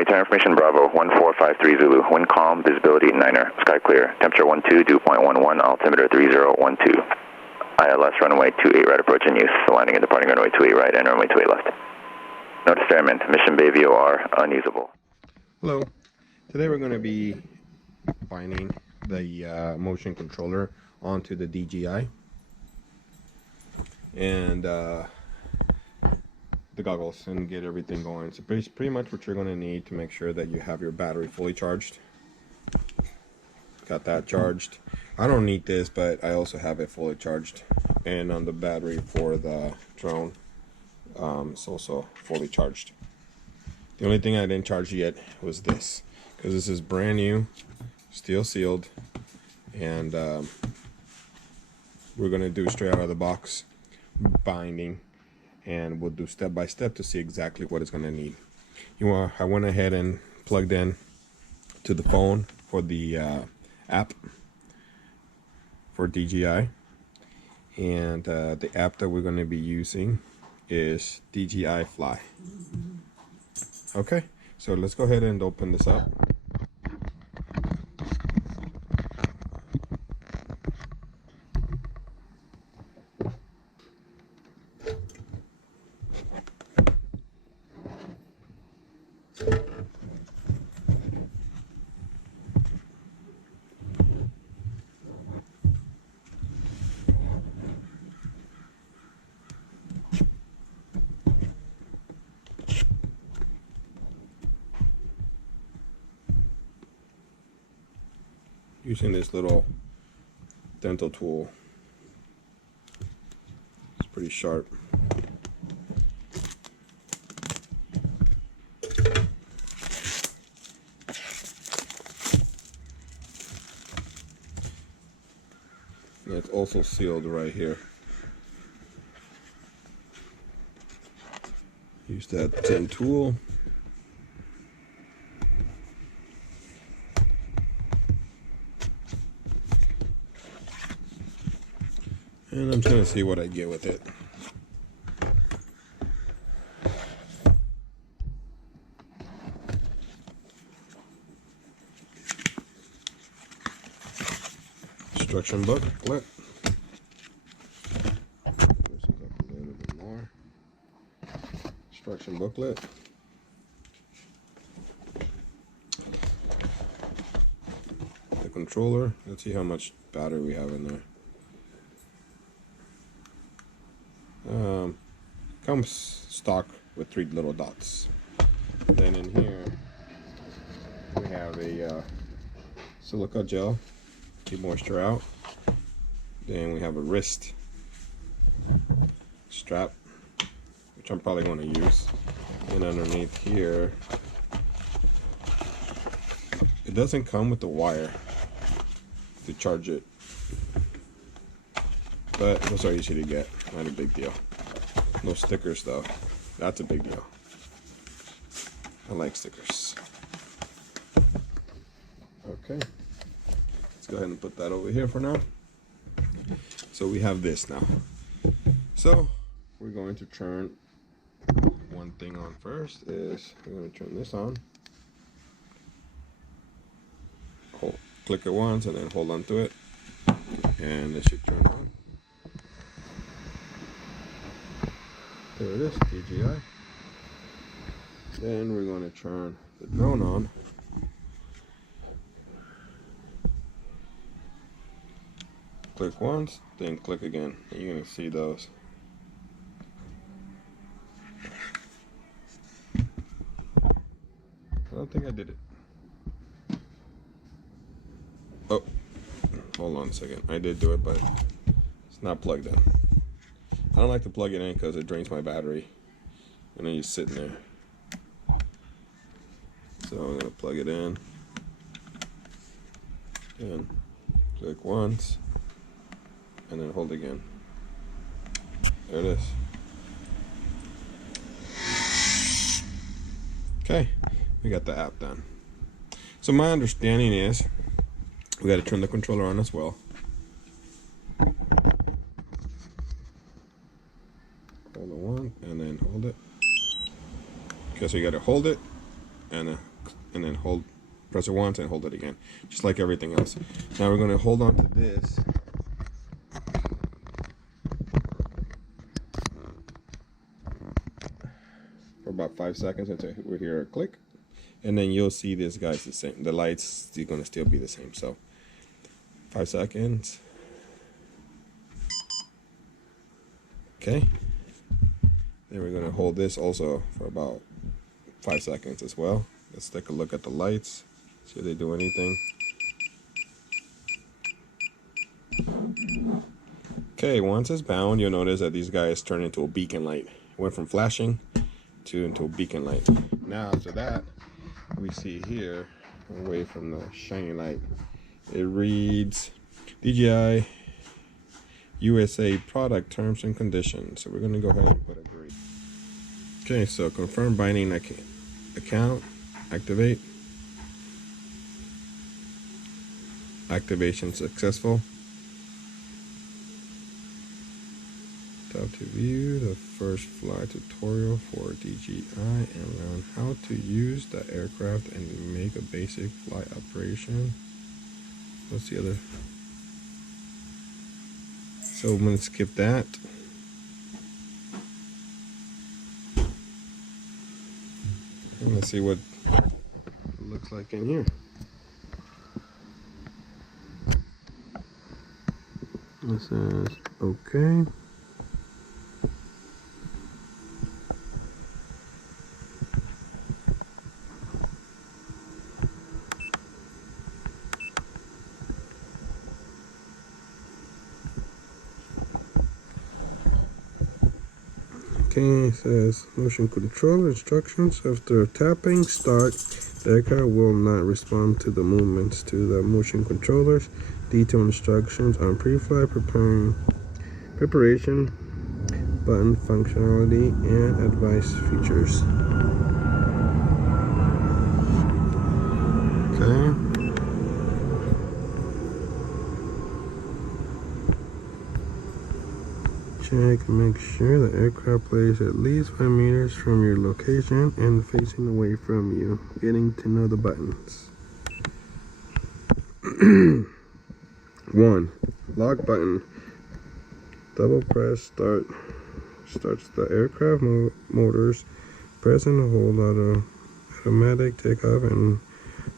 Army, tower information Bravo, 1453 Zulu. Wind calm, visibility 9er, sky clear. Temperature 12, dew point 11, altimeter 3012. ILS runway 28 right approach in use. Landing and departing runway 28 right and runway 28 left. Notice Fairman, Mission Bay VOR, unusable. Hello. Today we're going to be binding the motion controller onto the DJI. And the goggles and get everything going. So pretty much what you're going to need to make sure that you have your battery fully charged. Got that charged. I don't need this, but I also have it fully charged. And on the battery for the drone, it's also fully charged. The only thing I didn't charge yet was this, because this is brand new, still sealed, and we're going to do straight out of the box binding, and we'll do step by step to see exactly what it's going to need. I went ahead and plugged in to the phone for the app for DJI, and the app that we're going to be using is DJI Fly. Okay, so let's go ahead and open this up. Using this little dental tool. It's pretty sharp. And it's also sealed right here. Use that tin tool. And I'm just going to see what I get with it. Instruction booklet. This is up a little bit more. Instruction booklet. The controller. Let's see how much battery we have in there. Comes stock with 3 little dots. Then in here we have a silica gel, keep moisture out. Then we have a wrist strap, which I'm probably going to use. And underneath here, it doesn't come with the wire to charge it, but those are easy to get, not a big deal. No stickers though, that's a big deal. I like stickers. Okay, let's go ahead and put that over here for now. So we have this now. So we're going to turn one thing on first. Is we're going to turn this on. Click it once and then hold on to it, and it should turn on. There it is, DJI. Then we're going to turn the drone on. Click once, then click again, and you're going to see those. I don't think I did it. Oh, hold on a second. I did do it, but it's not plugged in. I don't like to plug it in because it drains my battery and then you're sitting there. So I'm going to plug it in and click once and then hold again. There it is. Okay, we got the app done. So my understanding is we got to turn the controller on as well. Hold on one and then hold it. Okay, so you got to hold it and and then press it once and hold it again, just like everything else. Now we're going to hold on to this for about 5 seconds until we hear a click, and then you'll see this guy's the same. The lights are going to still be the same. So 5 seconds. Okay. Then we're going to hold this also for about 5 seconds as well. Let's take a look at the lights, see if they do anything. Okay, once it's bound, you'll notice that these guys turn into a beacon light. It went from flashing into a beacon light. Now after that, we see here, away from the shiny light, it reads DJI USA product terms and conditions. So we're going to go ahead and put agree. Okay, so confirm binding account, activate. Activation successful. Tap to view the first fly tutorial for DJI and learn how to use the aircraft and make a basic flight operation. What's the other? So I'm going to skip that. And let's see what it looks like in here. This says okay. Okay, it says motion control instructions. After tapping start, the aircraft will not respond to the movements to the motion controllers. Detailed instructions on pre-flight preparation, button functionality, and advice features. Okay. Check and make sure the aircraft plays at least 5 meters from your location and facing away from you. Getting to know the buttons. 1. Lock button. Double press starts the aircraft motors. Press and hold automatic takeoff and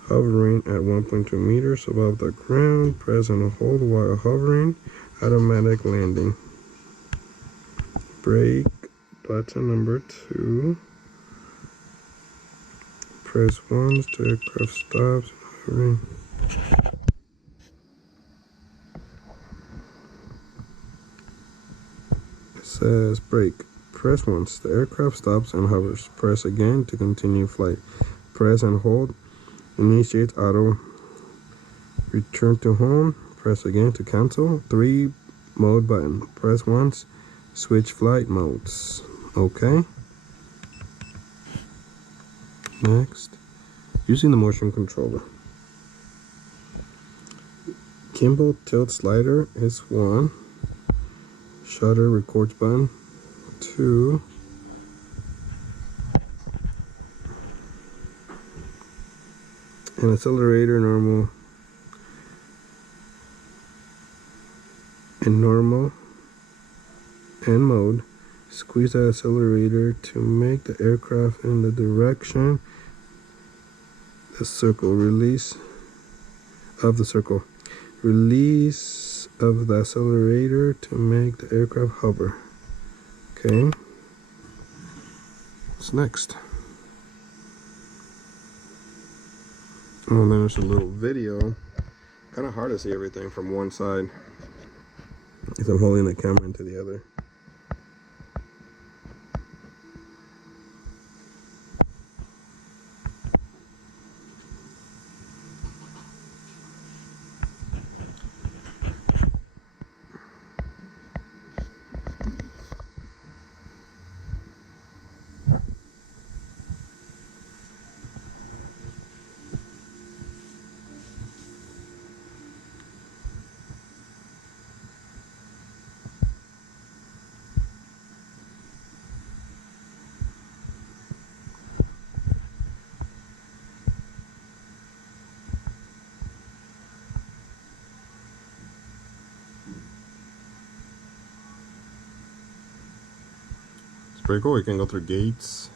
hovering at 1.2 meters above the ground. Press and hold while hovering. Automatic landing. Brake button number 2. Press once the aircraft stops hovering. It says brake. Press once the aircraft stops and hovers. Press again to continue flight. Press and hold. Initiate auto. Return to home. Press again to cancel. 3 mode button. Press once. Switch flight modes. Okay. Next, using the motion controller. Gimbal tilt slider is 1. Shutter records button 2. And accelerator normal and mode. Squeeze the accelerator to make the aircraft in the direction the circle. Release of the circle. Release of the accelerator to make the aircraft hover. Okay. What's next? Oh, then there's a little video. Kind of hard to see everything from one side if I'm holding the camera into the other. pretty cool. You can go through gates.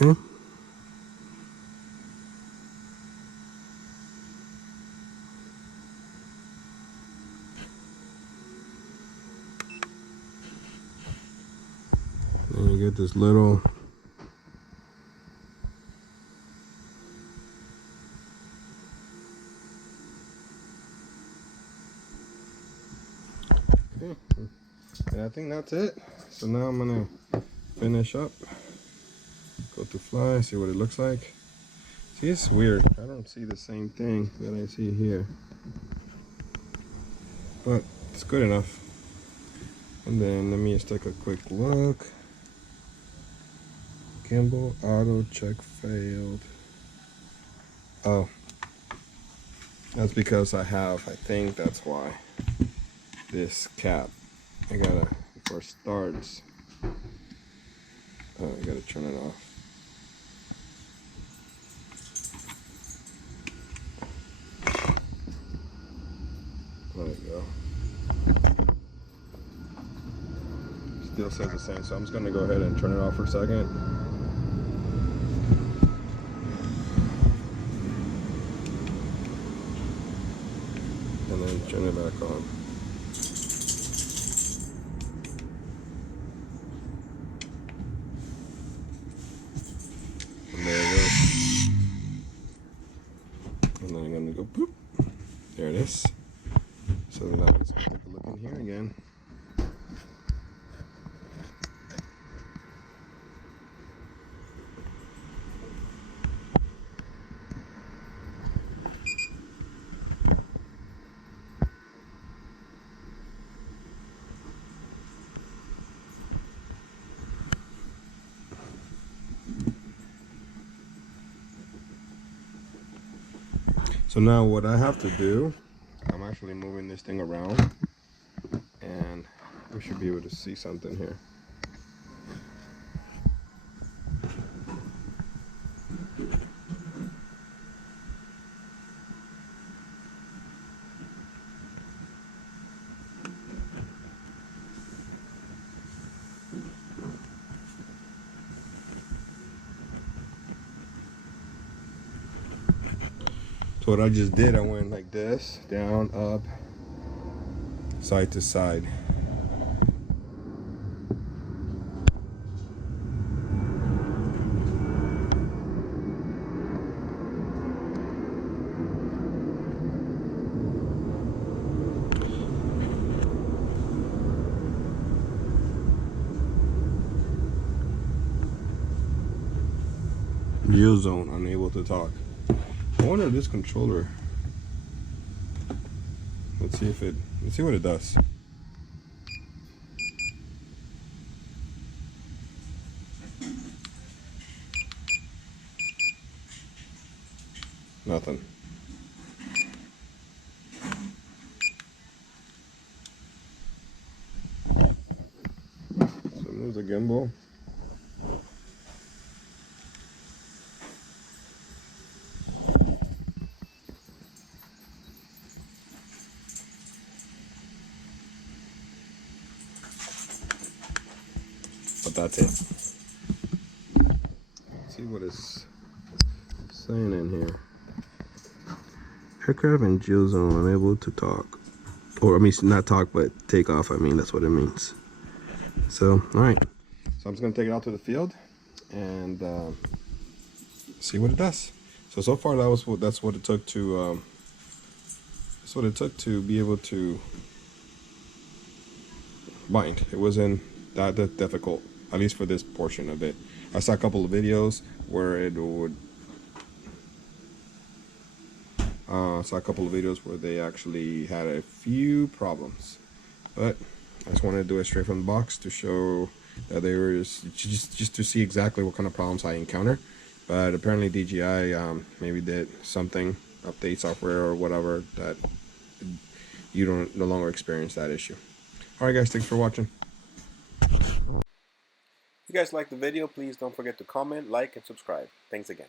Okay. Then you get this little okay. And I think that's it. So now I'm gonna finish up, go to fly, see what it looks like. See, it's weird. I don't see the same thing that I see here, but it's good enough. And then let me just take a quick look. Gimbal auto check failed. Oh, that's because I think that's why. This cap, I gotta, before it starts, I gotta turn it off. There you go. Still says the same, so I'm just gonna go ahead and turn it off for a second. And then turn it back on. And there it goes. And then I'm gonna go boop. There it is. So now let's take a look in here again. So now what I have to do, I'm actually moving this thing around, and we should be able to see something here. So what I just did, I went like this, down, up, side to side. Geo zone, unable to talk. I wonder if this controller, let's see what it does. Nothing. So move the gimbal. But that's it. Let's see what it's saying in here. Aircraft in geo zone, unable to talk. Or, I mean, not talk, but take off. I mean, that's what it means. So, all right. So I'm just going to take it out to the field and see what it does. So far, that's what it took to, be able to bind. It wasn't that difficult. at least for this portion of it. I saw a couple of videos where it would they actually had a few problems, but I just wanted to do it straight from the box to show that they were just to see exactly what kind of problems I encounter. But apparently DJI maybe did something, update software or whatever, that you don't no longer experience that issue. Alright guys, thanks for watching. If you guys like the video, please don't forget to comment, like, and subscribe. Thanks again.